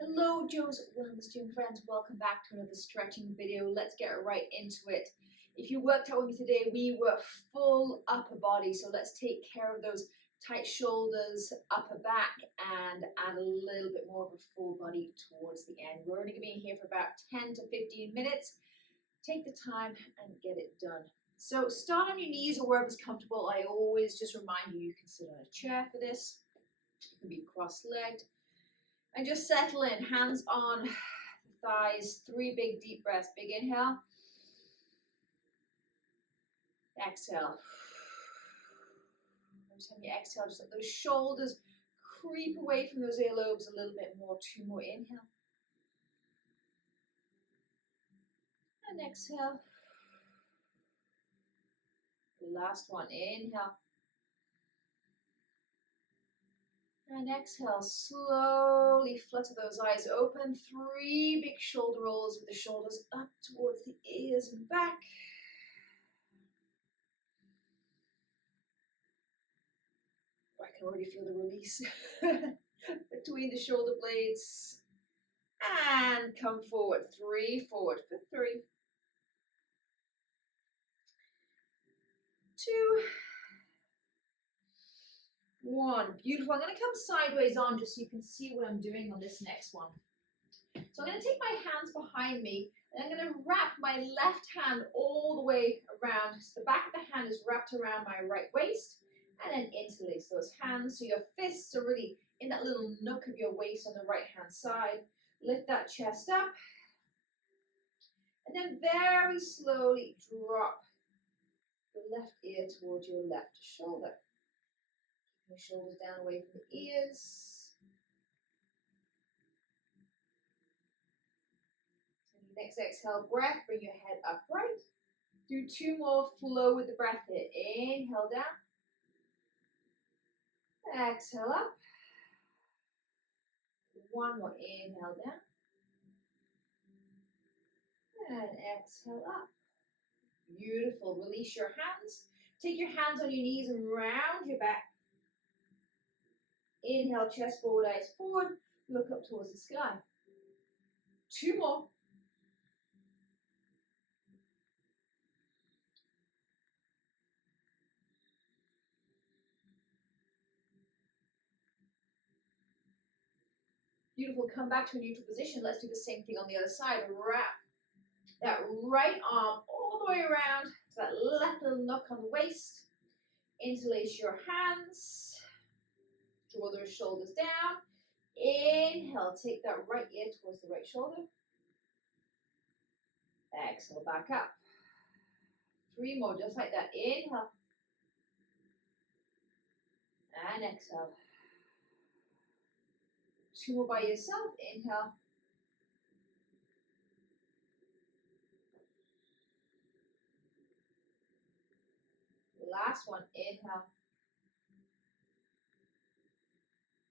Hello, Joe's Wellness Gym friends. Welcome back to another stretching video. Let's get right into it. If you worked out with me today, we were full upper body. So let's take care of those tight shoulders, upper back, and add a little bit more of a full body towards the end. We're only going to be here for about 10 to 15 minutes. Take the time and get it done. So start on your knees or wherever's comfortable. I always just remind you, you can sit on a chair for this. You can be cross-legged. And just settle in, hands on the thighs, 3 big deep breaths. Big inhale. Exhale. Every time you exhale, just let those shoulders creep away from those earlobes a little bit more. 2 more, inhale. And exhale. Last one, inhale. And exhale, slowly flutter those eyes open. 3 big shoulder rolls with the shoulders up towards the ears and back. I can already feel the release between the shoulder blades. And come forward, 3, forward for 3, 2, 1. Beautiful. I'm going to come sideways on just so you can see what I'm doing on this next one. So I'm going to take my hands behind me and I'm going to wrap my left hand all the way around. So the back of the hand is wrapped around my right waist and then interlace those hands so your fists are really in that little nook of your waist on the right hand side. Lift that chest up and then very slowly drop the left ear towards your left shoulder. Keep your shoulders down away from the ears. Next exhale breath, bring your head upright. Do 2 more, flow with the breath here. Inhale down. Exhale up. 1 more, inhale down. And exhale up. Beautiful. Release your hands. Take your hands on your knees and round your back. Inhale, chest forward, eyes forward. Look up towards the sky. 2 more. Beautiful. Come back to a neutral position. Let's do the same thing on the other side. Wrap that right arm all the way around to that left little nook on the waist. Interlace your hands. Draw those shoulders down. Inhale. Take that right ear towards the right shoulder. Exhale. Back up. 3 more. Just like that. Inhale. And exhale. 2 more by yourself. Inhale. Last one. Inhale.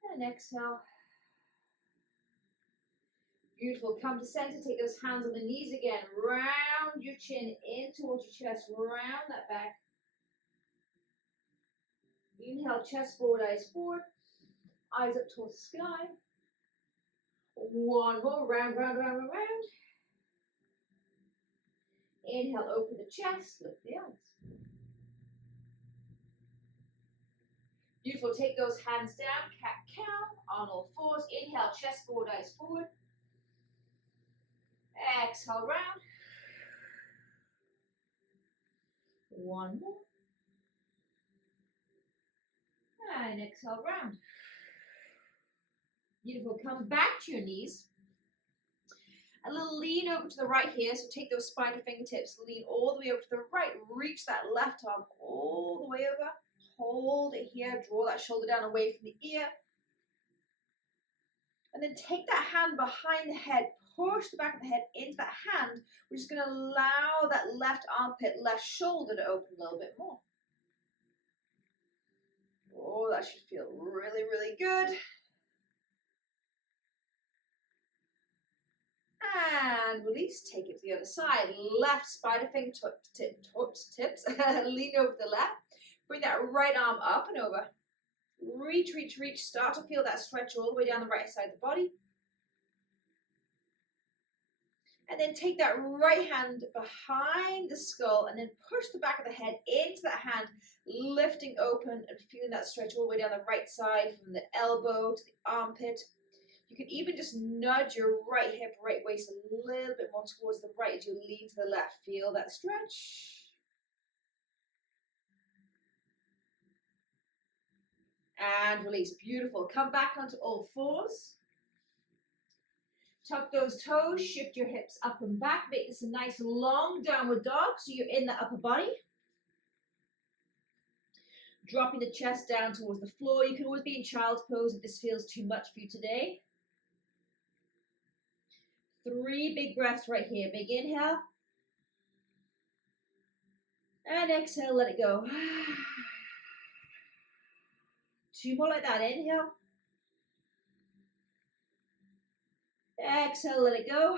And exhale. Beautiful. Come to center. Take those hands on the knees again. Round your chin in towards your chest. Round that back. Inhale. Chest forward. Eyes forward. Eyes up towards the sky. 1 more. Round, round, round, round, round. Inhale. Open the chest. Lift the eyes. Beautiful. Take those hands down. Cat-cow on all fours. Inhale. Chest forward. Eyes forward. Exhale. Round. 1 more. And exhale. Round. Beautiful. Come back to your knees. A little lean over to the right here. So take those spider fingertips. Lean all the way over to the right. Reach that left arm all the way over. Hold it here. Draw that shoulder down away from the ear. And then take that hand behind the head. Push the back of the head into that hand. We're just going to allow that left armpit, left shoulder to open a little bit more. Oh, that should feel really, really good. And release. Take it to the other side. Left spider finger tips. Lean over the left. Bring that right arm up and over. Reach, reach, reach. Start to feel that stretch all the way down the right side of the body. And then take that right hand behind the skull and then push the back of the head into that hand, lifting open and feeling that stretch all the way down the right side from the elbow to the armpit. You can even just nudge your right hip, right waist a little bit more towards the right as you lean to the left. Feel that stretch. And release. Beautiful. Come back onto all fours. Tuck those toes, shift your hips up and back. Make this a nice long downward dog so you're in the upper body. Dropping the chest down towards the floor. You can always be in child's pose if this feels too much for you today. 3 big breaths right here. Big inhale. And exhale, let it go. 2 more like that. Inhale. Exhale, let it go.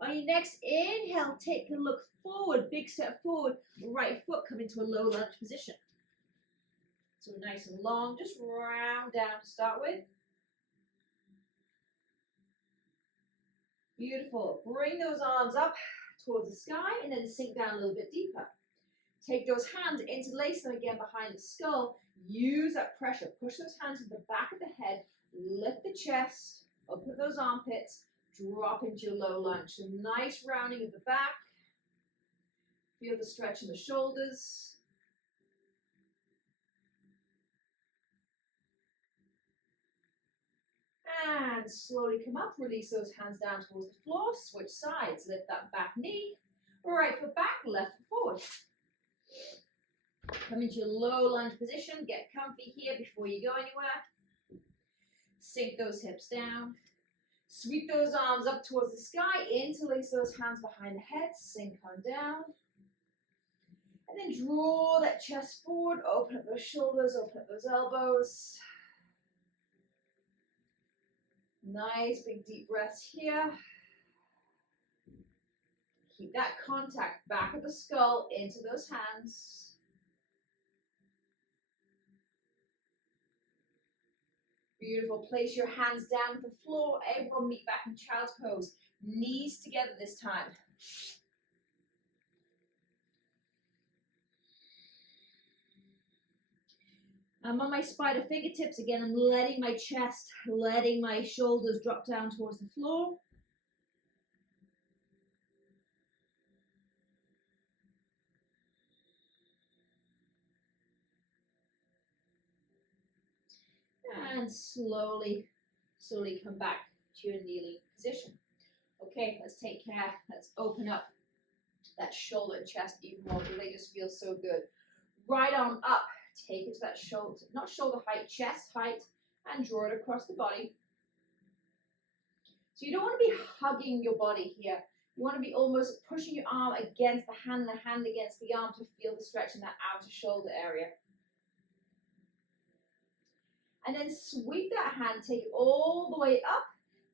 On your next inhale, take a look forward, big step forward, right foot come into a low lunge position. So nice and long, just round down to start with. Beautiful. Bring those arms up towards the sky and then sink down a little bit deeper. Take those hands, interlace them again behind the skull. Use that pressure. Push those hands to the back of the head. Lift the chest. Open those armpits. Drop into your low lunge. So nice rounding of the back. Feel the stretch in the shoulders. And slowly come up. Release those hands down towards the floor. Switch sides. Lift that back knee. Right foot back, left foot forward. Come into your low lunge position. Get comfy here before you go anywhere. Sink those hips down. Sweep those arms up towards the sky. Interlace those hands behind the head. Sink on down. And then draw that chest forward. Open up those shoulders. Open up those elbows. Nice big deep breaths here. Keep that contact back of the skull into those hands. Beautiful. Place your hands down on the floor. Everyone meet back in child's pose. Knees together this time. I'm on my spider fingertips again. I'm letting my chest, letting my shoulders drop down towards the floor. And slowly come back to your kneeling position. Okay, let's take care. Let's open up that shoulder and chest even more because they just feel so good. Right arm up. Take it to that shoulder, not shoulder height, chest height, and draw it across the body. So you don't want to be hugging your body here. You want to be almost pushing your arm against the hand and the hand against the arm to feel the stretch in that outer shoulder area. And then sweep that hand, take it all the way up,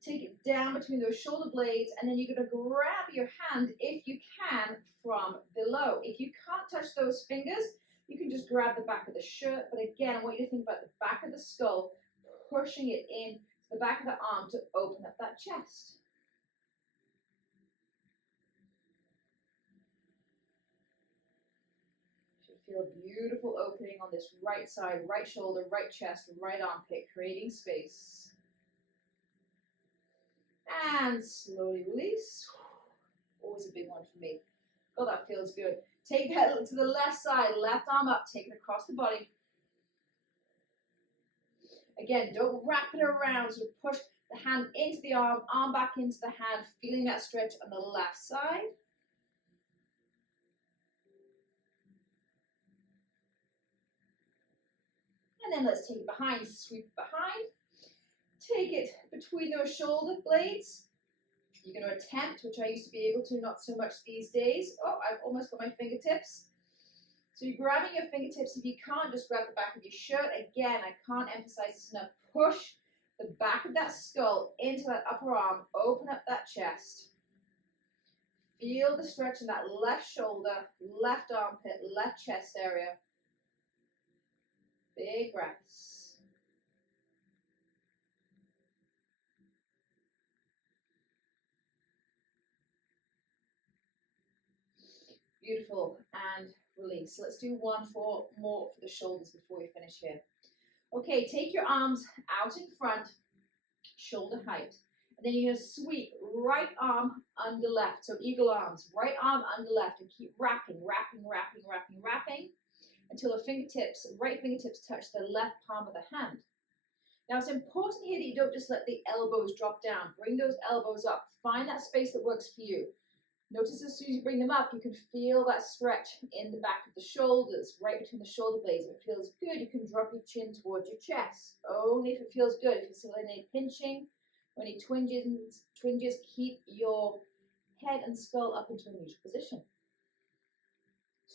take it down between those shoulder blades, and then you're going to grab your hand, if you can, from below. If you can't touch those fingers, you can just grab the back of the shirt. But again, I want you to think about the back of the skull, pushing it in to the back of the arm to open up that chest. Feel a beautiful opening on this right side, right shoulder, right chest, right armpit, creating space. And slowly release. Always a big one for me. Oh, that feels good. Take that to the left side, left arm up, take it across the body. Again, don't wrap it around, so push the hand into the arm, arm back into the hand, feeling that stretch on the left side. And then let's take it behind, sweep it behind. Take it between those shoulder blades. You're going to attempt, which I used to be able to, not so much these days. Oh, I've almost got my fingertips. So you're grabbing your fingertips. If you can't, just grab the back of your shirt. Again, I can't emphasize this enough. Push the back of that skull into that upper arm. Open up that chest. Feel the stretch in that left shoulder, left armpit, left chest area. Big breaths. Beautiful, and release. So let's do one more for the shoulders before we finish here. Okay, take your arms out in front, shoulder height. And then you're going to sweep right arm under left. So eagle arms, right arm under left, and keep wrapping, wrapping, wrapping, wrapping, wrapping until the fingertips, right fingertips touch the left palm of the hand. Now it's important here that you don't just let the elbows drop down. Bring those elbows up. Find that space that works for you. Notice as soon as you bring them up, you can feel that stretch in the back of the shoulders, right between the shoulder blades. If it feels good, you can drop your chin towards your chest. Only if it feels good. If you feel any pinching or any twinges, keep your head and skull up into a neutral position.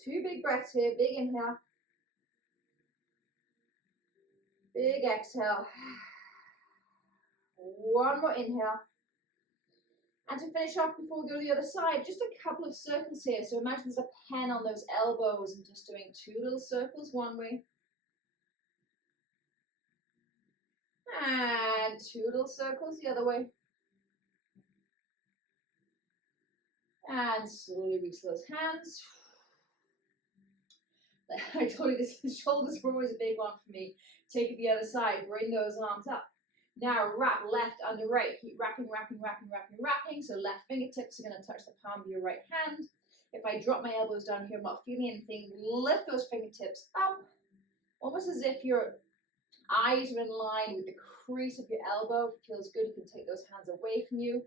2 big breaths here. Big inhale. Big exhale. 1 more inhale. And to finish off before we go to the other side, just a couple of circles here. So imagine there's a pen on those elbows and just doing 2 little circles one way. And 2 little circles the other way. And slowly release those hands. I told you this, the shoulders were always a big one for me. Take it the other side, bring those arms up. Now wrap left under right. Keep wrapping, wrapping, wrapping, wrapping, wrapping. So left fingertips are going to touch the palm of your right hand. If I drop my elbows down here, I'm not feeling anything. Lift those fingertips up, almost as if your eyes are in line with the crease of your elbow. If it feels good, you can take those hands away from you.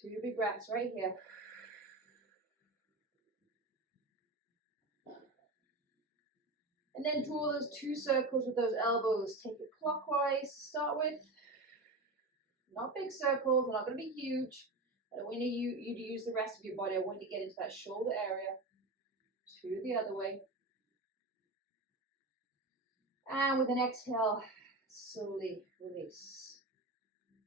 2 big breaths right here. And then draw those 2 circles with those elbows. Take it clockwise to start with. Not big circles, they're not going to be huge. I don't want you to use the rest of your body. I want you to get into that shoulder area. 2 the other way. And with an exhale, slowly release.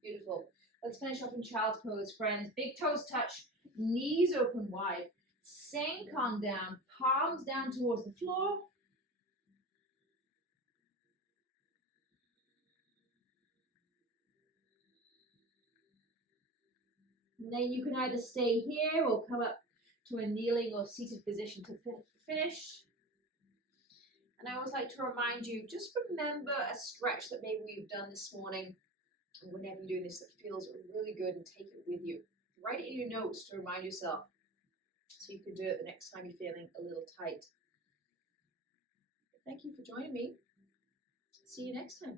Beautiful. Let's finish off in child's pose, friends. Big toes touch, knees open wide. Sink on down, palms down towards the floor. And then you can either stay here or come up to a kneeling or seated position to finish. And I always like to remind you, just remember a stretch that maybe we've done this morning, and whenever you're doing this that feels really good, and take it with you. Write it in your notes to remind yourself, so you can do it the next time you're feeling a little tight. Thank you for joining me. See you next time.